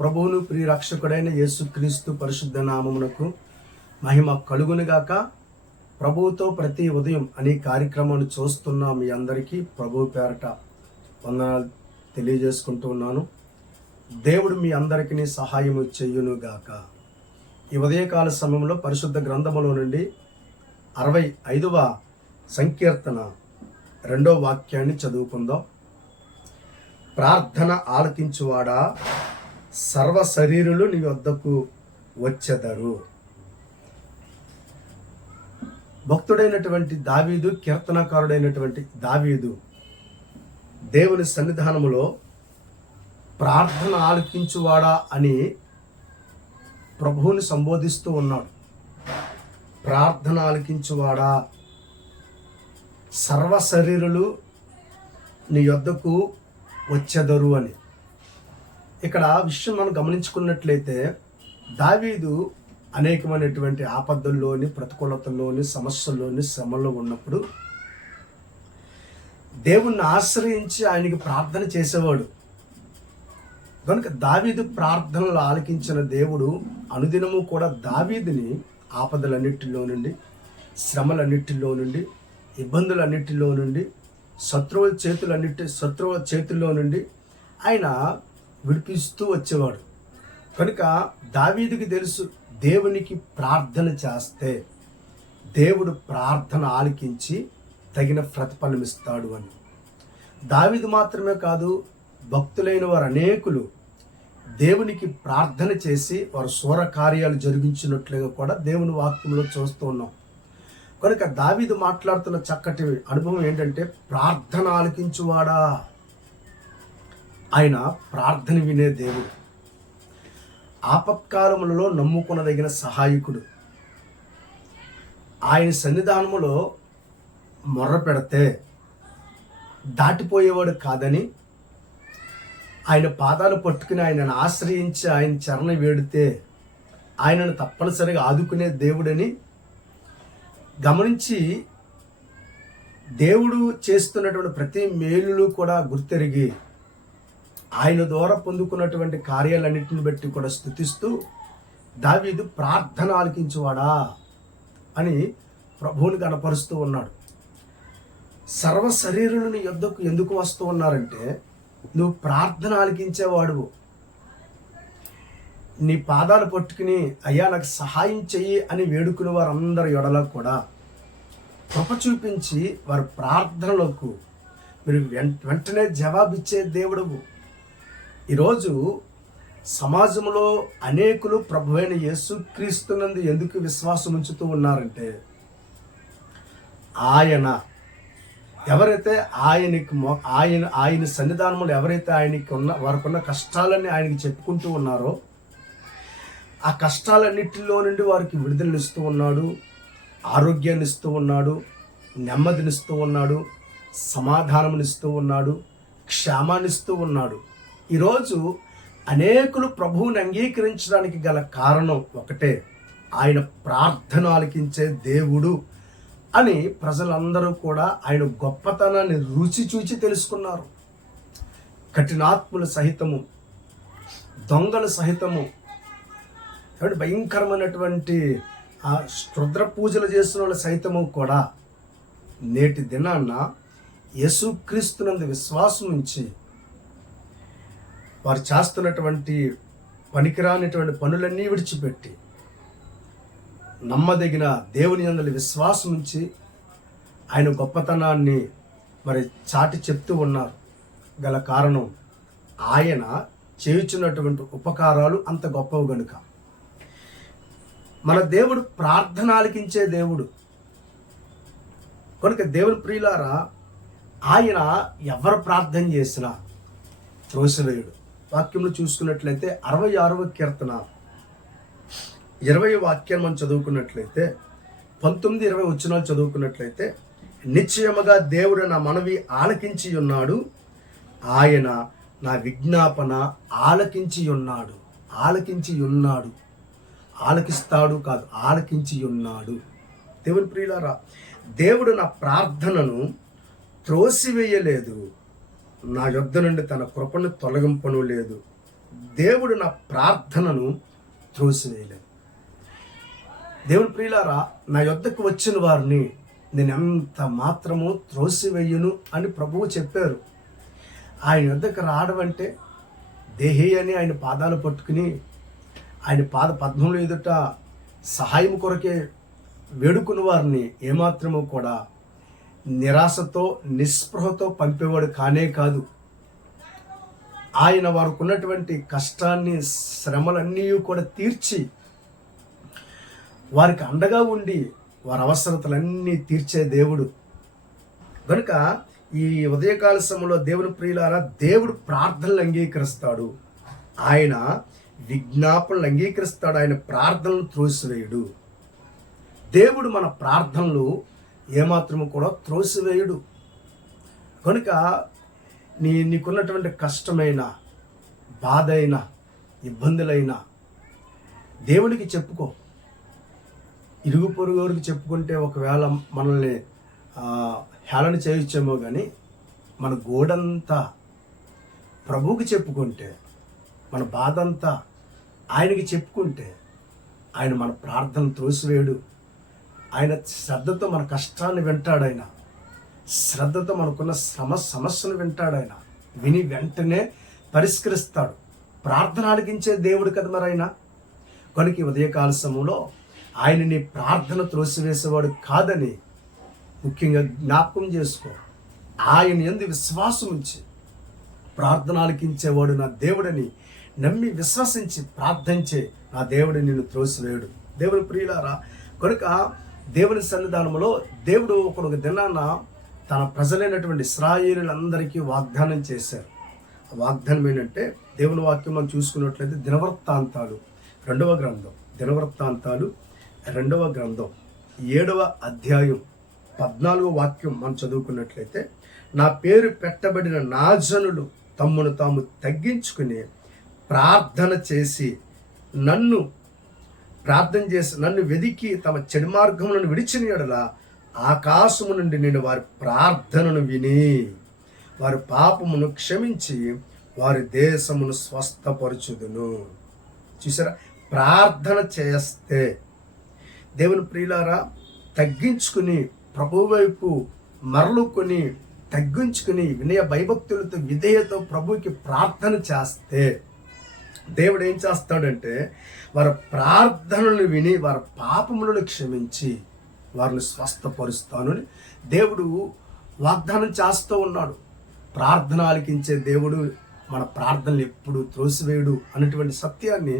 ప్రభువును ప్రియరక్షకుడైన యేసుక్రీస్తు పరిశుద్ధ నామమునకు మహిమ కలుగునుగాక. ప్రభువుతో ప్రతి ఉదయం అనే కార్యక్రమాన్ని చూస్తున్న మీ అందరికీ ప్రభు పేరట వందనాలు తెలియజేసుకుంటూ ఉన్నాను. దేవుడు మీ అందరికీ సహాయము చేయునుగాక. ఈ ఉదయకాల సమయంలో పరిశుద్ధ గ్రంథములో నుండి 65వ సంకీర్తన 2వ వాక్యాన్ని చదువుకుందాం. ప్రార్థన ఆలకించువాడా, సర్వ శరీరులు నీ వద్దకు వచ్చెదరు. భక్తుడైనటువంటి దావీదు, కీర్తనకారుడైనటువంటి దావీదు దేవుని సన్నిధానములో ప్రార్థన ఆలకించువాడా అని ప్రభువుని సంబోధిస్తూ ఉన్నాడు. ప్రార్థన ఆలకించువాడా, సర్వ శరీరులు నీ యొద్దకు వచ్చెదరు అని. ఇక్కడ విషయం మనం గమనించుకున్నట్లయితే దావీదు అనేకమైనటువంటి ఆపదల్లోని, ప్రతికూలతల్లోని, సమస్యల్లోని, శ్రమల్లో ఉన్నప్పుడు దేవుణ్ణి ఆశ్రయించి ఆయనకి ప్రార్థన చేసేవాడు. కనుక దావీదు ప్రార్థనలు ఆలకించిన దేవుడు అనుదినము కూడా దావీదుని ఆపదలన్నిటిలో నుండి, శ్రమలన్నిటిలో నుండి, ఇబ్బందులన్నిటిలో నుండి, శత్రువుల చేతుల్లో నుండి ఆయన విడిపిస్తూ వచ్చేవాడు. కనుక దావీదుకి తెలుసు, దేవునికి ప్రార్థన చేస్తే దేవుడు ప్రార్థన ఆలకించి తగిన ప్రతిఫలం ఇస్తాడు అని. దావీదు మాత్రమే కాదు, భక్తులైన వారు అనేకులు దేవునికి ప్రార్థన చేసి వారు శూర కార్యాలు జరిగించినట్లుగా కూడా దేవుని వాక్యంలో చూస్తూ ఉన్నాం. కనుక దావీదు మాట్లాడుతున్న చక్కటి అనుభవం ఏంటంటే, ప్రార్థన ఆలకించువాడా, ఆయన ప్రార్థన వినే దేవుడు, ఆపత్కాలములలో నమ్ముకొనదగిన సహాయకుడు. ఆయన సన్నిధానములో మొర్ర పెడితే దాటిపోయేవాడు కాదని, ఆయన పాదాలు పట్టుకుని ఆయనను ఆశ్రయించి ఆయన చరణ వేడితే ఆయనను తప్పనిసరిగా ఆదుకునే దేవుడని గమనించి దేవుడు చేస్తున్నటువంటి ప్రతి మేలులు కూడా గుర్తెరిగి ఆయన ద్వారా పొందుకున్నటువంటి కార్యాలన్నింటిని బట్టి కూడా స్తుతిస్తూ దావీదు ప్రార్థన ఆలకించువాడా అని ప్రభువుని కనపరుస్తూ ఉన్నాడు. సర్వ శరీరులను యొద్దకు ఎందుకు వస్తూ ఉన్నారంటే, నువ్వు ప్రార్థన ఆలకించేవాడువు. నీ పాదాలు పట్టుకుని అయ్యా నాకు సహాయం చెయ్యి అని వేడుకునే వారందరి ఎడల కూడా కృప చూపించి వారి ప్రార్థనలకు మీరు వెంటనే జవాబిచ్చే దేవుడవు. ఈరోజు సమాజంలో అనేకులు ప్రభువైన యేసుక్రీస్తునందు ఎందుకు విశ్వాసం ఉంచుతూ ఉన్నారంటే, ఎవరైతే ఆయన సన్నిధానంలో ఎవరైతే ఆయనకి వారికున్న కష్టాలన్నీ ఆయనకి చెప్పుకుంటూ ఉన్నారో, ఆ కష్టాలన్నిటిలో నుండి వారికి విడుదలనిస్తూ ఉన్నాడు, ఆరోగ్యాన్ని ఇస్తూ ఉన్నాడు, నెమ్మదినిస్తూ ఉన్నాడు, సమాధానమునిస్తూ ఉన్నాడు, క్షేమాన్నిస్తూ ఉన్నాడు. ఈరోజు అనేకులు ప్రభువుని అంగీకరించడానికి గల కారణం ఒకటే, ఆయన ప్రార్థన ఆలకించే దేవుడు అని ప్రజలందరూ కూడా ఆయన గొప్పతనాన్ని రుచి చూచి తెలుసుకున్నారు. కఠినాత్ములు సహితము, దొంగలు సహితము, భయంకరమైనటువంటి ఆ క్షుద్ర పూజలు చేసిన వాళ్ళు సైతము కూడా నేటి దినాన్న యేసుక్రీస్తునందు విశ్వాసం ఉంచి వారు చేస్తున్నటువంటి పనికిరానిటువంటి పనులన్నీ విడిచిపెట్టి నమ్మదగిన దేవుని యందు విశ్వాసం ఉంచి ఆయన గొప్పతనాన్ని చాటి చెప్తూ ఉన్నారు. గల కారణం ఆయన చేయుచున్నటువంటి ఉపకారాలు అంత గొప్పవి గనుక. మన దేవుడు ప్రార్థన ఆలకించే దేవుడు కనుక దేవుని ప్రియులారా, ఆయన ఎవరు ప్రార్థన చేసినా త్రోసివేయుడు. వాక్యంలో చూసుకున్నట్లయితే 66వ కీర్తన 20వ వాక్యాన్ని మనం చదువుకున్నట్లయితే 19-20 వచనాలు చదువుకున్నట్లయితే, నిశ్చయముగా దేవుడు నా మనవి ఆలకించి ఉన్నాడు, ఆయన నా విజ్ఞాపన ఆలకించి ఉన్నాడు. ఆలకిస్తాడు కాదు, ఆలకించి ఉన్నాడు. దేవుని ప్రియులారా, దేవుడు నా ప్రార్థనను త్రోసివేయలేదు, నా యొద్ద నుండి తన కృపను తొలగింపను లేదు. దేవుడు నా ప్రార్థనను త్రోసివేయలేదు. దేవుని ప్రియులారా, నా యొద్దకు వచ్చిన వారిని నేను ఎంత మాత్రము త్రోసివేయును అని ప్రభువు చెప్పారు. ఆయన యొద్దకు రావడం అంటే దేహి అని ఆయన పాదాలు పట్టుకుని ఆయన పాద పద్మముల ఎదుట సహాయం కొరకే వేడుకున్న వారిని ఏమాత్రము కూడా నిరాశతో నిస్పృహతో పంపేవాడు కానే కాదు. ఆయన వారికి ఉన్నటువంటి కష్టాన్ని శ్రమలన్నీ కూడా తీర్చి వారికి అండగా ఉండి వారి అవసరతలన్నీ తీర్చే దేవుడు కనుక ఈ ఉదయకాల సమయంలో దేవుని ప్రియులారా, దేవుడు ప్రార్థనలు అంగీకరిస్తాడు, ఆయన విజ్ఞాపనలు అంగీకరిస్తాడు, ఆయన ప్రార్థనలు త్రోసివేయుడు. దేవుడు మన ప్రార్థనలు ఏమాత్రము కూడా త్రోసివేయుడు. కనుక నీకున్నటువంటి కష్టమైన బాధ అయినా ఇబ్బందులైనా దేవుడికి చెప్పుకో. ఇరుగు పొరుగు చెప్పుకుంటే ఒకవేళ మనల్ని హేళన చేయొచ్చేమో, కానీ మన గోడంతా ప్రభువుకి చెప్పుకుంటే, మన బాధ అంతా ఆయనకి చెప్పుకుంటే ఆయన మన ప్రార్థన త్రోసివేయడు. ఆయన శ్రద్ధతో మన కష్టాన్ని వింటాడు. ఆయన శ్రద్ధతో మనకున్న సమస్యను వింటాడు. ఆయన విని వెంటనే పరిష్కరిస్తాడు. ప్రార్థన ఆలకించే దేవుడు కదా మరి ఆయన. కనుక ఉదయకాల సమయంలో ఆయన నీ ప్రార్థన త్రోసివేసేవాడు కాదని ముఖ్యంగా జ్ఞాపకం చేసుకో. ఆయన యందు విశ్వాసం ఉంచి ప్రార్థన ఆలకించేవాడు నా దేవుడని నమ్మి విశ్వసించి ప్రార్థించే నా దేవుడు నిన్ను త్రోసివేయడు. దేవుని ప్రియులారా, కనుక దేవుని సన్నిధానంలో దేవుడు ఒక దినాన తన ప్రజలైనటువంటి ఇశ్రాయేలులందరికీ వాగ్దానం చేశారు. ఆ వాగ్దానం ఏంటంటే, దేవుని వాక్యం మనం చూసుకున్నట్లయితే దినవృత్తాంతాలు 2వ గ్రంథం, దినవృత్తాంతాలు 2వ గ్రంథం 7వ అధ్యాయం 14వ వాక్యం మనం చదువుకున్నట్లయితే, నా పేరు పెట్టబడిన నా జనులు తమ్మును తాము తగ్గించుకుని ప్రార్థన చేసి నన్ను వెదికి తమ చెడు మార్గములను విడిచిన యెడల ఆకాశము నుండి నేను వారి ప్రార్థనను విని వారి పాపమును క్షమించి వారి దేశమును స్వస్థపరచుదును. చూసారా, ప్రార్థన చేస్తే దేవుని ప్రియులారా, తగ్గించుకుని ప్రభు వైపు మరలుకొని తగ్గించుకుని వినయ భయభక్తులతో విధేయతో ప్రభువుకి ప్రార్థన చేస్తే దేవుడు ఏం చేస్తాడంటే వారి ప్రార్థనలు విని వారి పాపములను క్షమించి వారిని స్వస్థపరుస్తాను అని దేవుడు వాగ్దానం చేస్తూ ఉన్నాడు. ప్రార్థన ఆలకించే దేవుడు మన ప్రార్థనలు ఎప్పుడు త్రోసివేయుడు అన్నటువంటి సత్యాన్ని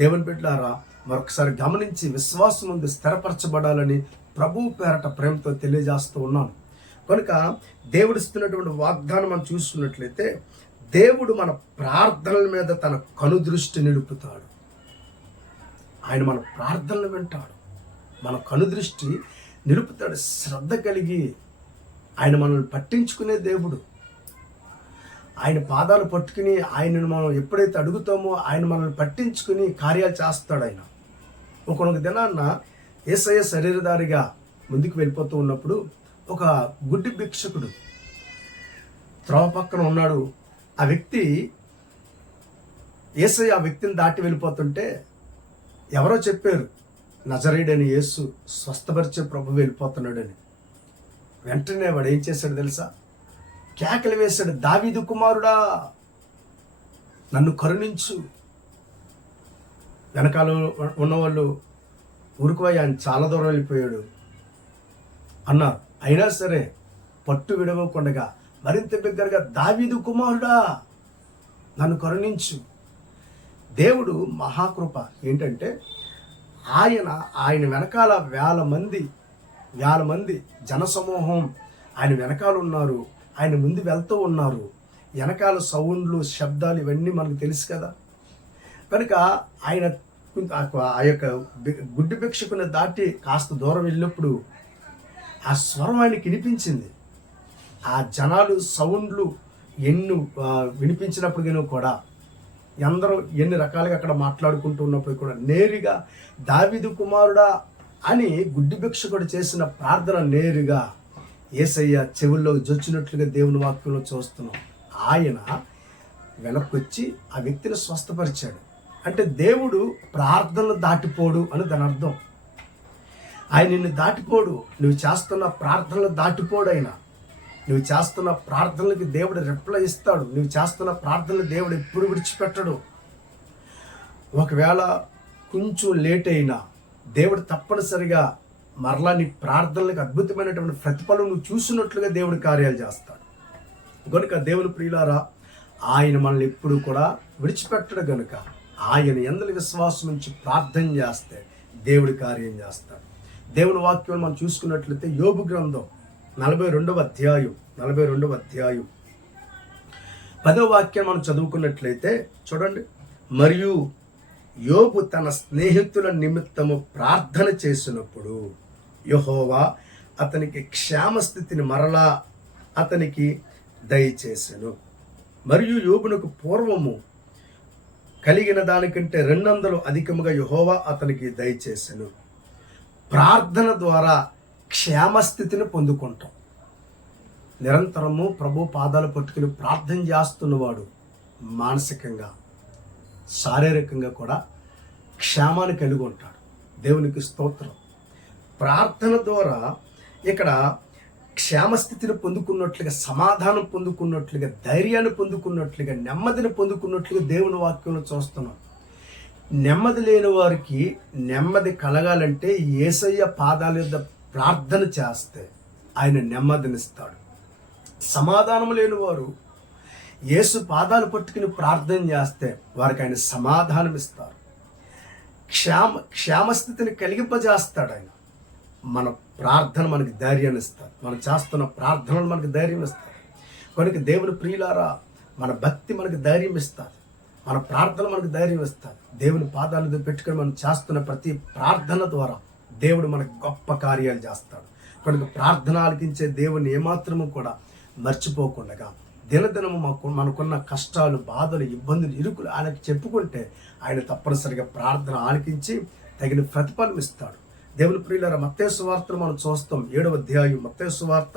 దేవుని బిడ్డలారా మరొకసారి గమనించి విశ్వాసం ముందు స్థిరపరచబడాలని ప్రభువు పేరట ప్రేమతో తెలియజేస్తూ ఉన్నాను. కనుక దేవుడు ఇస్తున్నటువంటి వాగ్దానం మనం చూసుకున్నట్లయితే, దేవుడు మన ప్రార్థనల మీద తన కనుదృష్టి నిలుపుతాడు. ఆయన మన ప్రార్థనలు వింటాడు, మన కనుదృష్టి నిలుపుతాడు. శ్రద్ధ కలిగి ఆయన మనల్ని పట్టించుకునే దేవుడు. ఆయన పాదాలు పట్టుకుని ఆయనను మనం ఎప్పుడైతే అడుగుతామో ఆయన మనల్ని పట్టించుకుని కార్యాలు చేస్తాడు. ఆయన ఒక దినాన్న యేసయ్య శరీరధారిగా ముందుకు వెళ్ళిపోతూ ఉన్నప్పుడు ఒక గుడ్డి భిక్షకుడు త్రోవ పక్కన ఉన్నాడు. ఆ వ్యక్తి యేసయ్య ఆ వ్యక్తిని దాటి వెళ్ళిపోతుంటే ఎవరో చెప్పారు, నజరేయుడైన యేసు స్వస్థపరిచే ప్రభు వెళ్ళిపోతున్నాడని. వెంటనే వాడు ఏం చేశాడు తెలుసా? కేకలు వేశాడు, దావీదు కుమారుడా నన్ను కరుణించు. వెనకాల ఉన్నవాళ్ళు ఊరుకుపోయి ఆయన చాలా దూరం వెళ్ళిపోయాడు అన్నారు. అయినా సరే పట్టు విడవకుండగా మరింత బిగ్గరగా, దావీదు కుమారుడా నన్ను కరుణించు. దేవుడు మహాకృప ఏంటంటే ఆయన వెనకాల వేల మంది జనసమూహం ఆయన వెనకాల ఉన్నారు. ఆయన ముందు వెళ్తూ ఉన్నారు. వెనకాల సౌండ్లు శబ్దాలు ఇవన్నీ మనకు తెలుసు కదా. కనుక ఆయన ఆ యొక్క గుడ్డి భిక్షకుని దాటి కాస్త దూరం వెళ్ళినప్పుడు ఆ స్వరం ఆయనకి వినిపించింది. ఆ జనాలు సౌండ్లు ఎన్ని వినిపించినప్పటికీ కూడా అందరూ ఎన్ని రకాలుగా అక్కడ మాట్లాడుకుంటూ ఉన్నప్పుడు కూడా నేరుగా దావీదు కుమారుడా అని గుడ్డి భిక్షకుడు చేసిన ప్రార్థన నేరుగా యేసయ్య చెవుల్లో జొచ్చినట్లుగా దేవుని వాక్యంలో చూస్తున్నాం. ఆయన వెనక్కి వచ్చి ఆ వ్యక్తిని స్వస్థపరిచాడు. అంటే దేవుడు ప్రార్థనలు దాటిపోడు అని దాని అర్థం. ఆయన నిన్ను దాటిపోడు. నువ్వు చేస్తున్న ప్రార్థనలు దాటిపోడు. ఆయన నువ్వు చేస్తున్న ప్రార్థనలకి దేవుడు రిప్లై ఇస్తాడు. నువ్వు చేస్తున్న ప్రార్థనలు దేవుడు ఎప్పుడు విడిచిపెట్టడు. ఒకవేళ కొంచెం లేట్ అయినా దేవుడు తప్పనిసరిగా మరలా నీ ప్రార్థనలకు అద్భుతమైనటువంటి ప్రతిఫలం నువ్వు చూసినట్లుగా దేవుడు కార్యాలు చేస్తాడు. కనుక దేవుని ప్రియులారా, ఆయన మనల్ని ఎప్పుడు కూడా విడిచిపెట్టడు. కనుక ఆయన యందు విశ్వాసం నుంచి ప్రార్థన చేస్తే దేవుడి కార్యం చేస్తాడు. దేవుని వాక్యం మనం చూసుకున్నట్లయితే యోబు గ్రంథం 42వ అధ్యాయం 10వ వాక్యం మనం చదువుకున్నట్లయితే చూడండి. మరియు యోబు తన స్నేహితుల నిమిత్తము ప్రార్థన చేసినప్పుడు యెహోవా అతనికి క్షేమస్థితిని మరలా అతనికి దయచేసెను. మరియు యోబునకు పూర్వము కలిగిన దానికంటే 200 అధికముగా యెహోవా అతనికి దయచేసెను. ప్రార్థన ద్వారా క్షేమస్థితిని పొందుకుంటాం. నిరంతరము ప్రభు పాదాలు పట్టుకుని ప్రార్థన చేస్తున్నవాడు మానసికంగా శారీరకంగా కూడా క్షేమాన్ని కలిగి ఉంటాడు. దేవునికి స్తోత్రం. ప్రార్థన ద్వారా ఇక్కడ క్షేమస్థితిని పొందుకున్నట్లుగా, సమాధానం పొందుకున్నట్లుగా, ధైర్యాన్ని పొందుకున్నట్లుగా, నెమ్మదిని పొందుకున్నట్లుగా దేవుని వాక్యంలో చూస్తున్నాం. నెమ్మది లేని వారికి నెమ్మది కలగాలంటే యేసయ్య పాదాల యొద్ద ప్రార్థన చేస్తే ఆయన నెమ్మదినిస్తాడు. సమాధానం లేని వారు యేసు పాదాలు పట్టుకుని ప్రార్థన చేస్తే వారికి ఆయన సమాధానం ఇస్తారు. క్షేమస్థితిని కలిగింపజేస్తాడు ఆయన. మన ప్రార్థన మనకి ధైర్యాన్ని ఇస్తారు. మనం చేస్తున్న ప్రార్థనలు మనకి ధైర్యం ఇస్తారు. కనుక దేవుని ప్రియులారా, మన భక్తి మనకి ధైర్యం ఇస్తుంది. మన ప్రార్థన మనకు ధైర్యం ఇస్తుంది. దేవుని పాదాలు పెట్టుకొని మనం చేస్తున్న ప్రతి ప్రార్థన ద్వారా దేవుడు మనకు గొప్ప కార్యాలు చేస్తాడు. కనుక ప్రార్థన ఆలకించే దేవుని ఏమాత్రము కూడా మర్చిపోకుండా దినదినము మనకున్న కష్టాలు, బాధలు, ఇబ్బందులు, ఇరుకులు ఆయనకు చెప్పుకుంటే ఆయన తప్పనిసరిగా ప్రార్థన ఆలకించి తగిన ప్రతిఫలం ఇస్తాడు. దేవుని ప్రియులారా, మత్తయి సువార్తను మనం చూస్తాం. 7వ అధ్యాయం మత్తయి సువార్త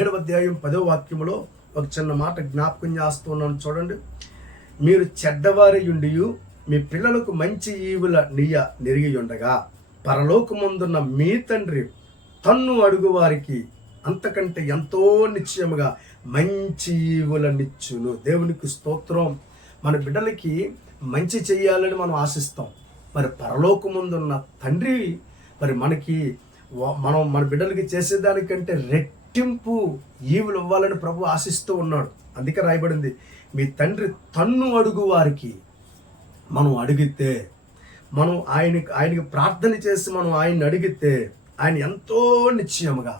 7వ అధ్యాయం 10వ వాక్యములో ఒక చిన్న మాట జ్ఞాపకం చేస్తున్నాను. చూడండి. మీరు చెడ్డవారి యుండియు మీ పిల్లలకు మంచి ఈవుల నెరిగి ఉండగా పరలోకమందున్న మీ తండ్రి తన్ను అడుగు వారికి అంతకంటే ఎంతో నిశ్చయముగా మంచి ఈవులనిచ్చును. దేవునికి స్తోత్రం. మన బిడ్డలకి మంచి చెయ్యాలని మనం ఆశిస్తాం. మరి పరలోకమందున్న తండ్రి మరి మనం మన బిడ్డలకి చేసేదానికంటే రెట్టింపు ఈవులు ఇవ్వాలని ప్రభు ఆశిస్తూ ఉన్నాడు. అందుకే రాయబడింది, మీ తండ్రి తన్ను అడుగు వారికి. మనం అడిగితే, మనం ఆయనకి ప్రార్థన చేసి మనం ఆయన్ని అడిగితే ఆయన ఎంతో నిశ్చయముగా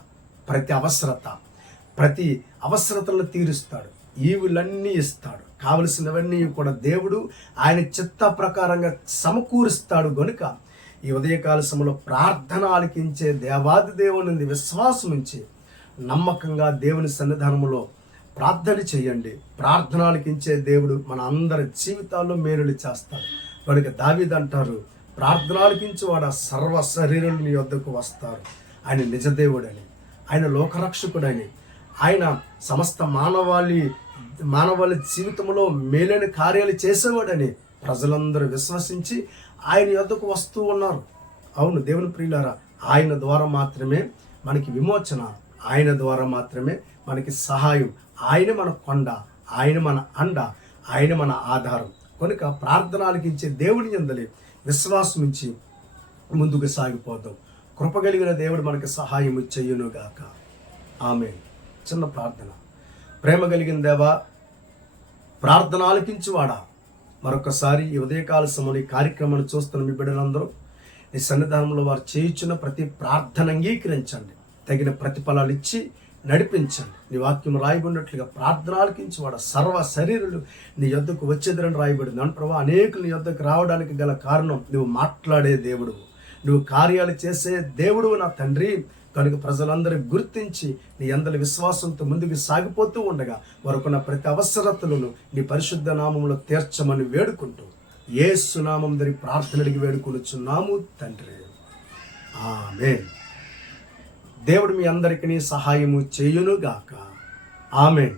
ప్రతి అవసరతలను తీరుస్తాడు. ఈవులన్నీ ఇస్తాడు. కావలసినవన్నీ కూడా దేవుడు ఆయన చిత్త ప్రకారంగా సమకూరుస్తాడు. గనుక ఈ ఉదయకాల సమయంలో ప్రార్థన ఆలకించే దేవాది దేవుని విశ్వాసం ఉంచి నమ్మకంగా దేవుని సన్నిధానంలో ప్రార్థన చేయండి. ప్రార్థన ఆలకించే దేవుడు మన అందరి జీవితాల్లో మేలులు చేస్తాడు. కనుక దావీదు అంటారు, ప్రార్థన ఆలకించేవాడ సర్వ శరీరులు నీ వద్దకు వస్తారు. ఆయన నిజదేవుడని, ఆయన లోకరక్షకుడని, ఆయన సమస్త మానవాళి జీవితంలో మేలైన కార్యాలు చేసేవాడని ప్రజలందరూ విశ్వసించి ఆయన యొద్దకు వస్తూ ఉన్నారు. అవును దేవుని ప్రియులారా, ఆయన ద్వారా మాత్రమే మనకి విమోచన, ఆయన ద్వారా మాత్రమే మనకి సహాయం. ఆయన మన కొండ, ఆయన మన అండ, ఆయన మన ఆధారం. కనుక ప్రార్థన ఆలకించే దేవుని యందలి విశ్వాసం నుంచి ముందుకు సాగిపోతాం. కృపగలిగిన దేవుడు మనకి సహాయం చెయ్యునుగాక. ఆమేన్. చిన్న ప్రార్థన. ప్రేమ కలిగిన దేవా, ప్రార్థన ఆలకించువాడా, మరొకసారి ఈ ఉదయకాల సమయంలో ఈ కార్యక్రమాన్ని చూస్తున్న మీ బిడ్డలందరూ నీ సన్నిధానంలో వారు చేయించిన ప్రతి ప్రార్థన అంగీకరించండి. తగిన ప్రతిఫలాలు ఇచ్చి నడిపించండి. నీ వాక్యం రాయబడినట్లుగా ప్రార్థన ఆలకించువాడ సర్వ శరీరులు నీ యొద్దకు వచ్చేదరని రాయబడింది. అంటు ప్రభా, అనేకులు నీ యొద్దకు రావడానికి గల కారణం నువ్వు మాట్లాడే దేవుడు, నువ్వు కార్యాలు చేసే దేవుడు నా తండ్రి. కనుక ప్రజలందరూ గుర్తించి నీ అందరి విశ్వాసంతో ముందుకు సాగిపోతూ ఉండగా వారుకున్న ప్రతి అవసరతలను నీ పరిశుద్ధ నామంలో తీర్చమని వేడుకుంటూ యేసు నామం ధరి ప్రార్థన అడిగి వేడుకొనుచున్నాము తండ్రి. ఆమేన్. దేవుడు మీ అందరికీ సహాయము చేయునుగాక. ఆమేన్.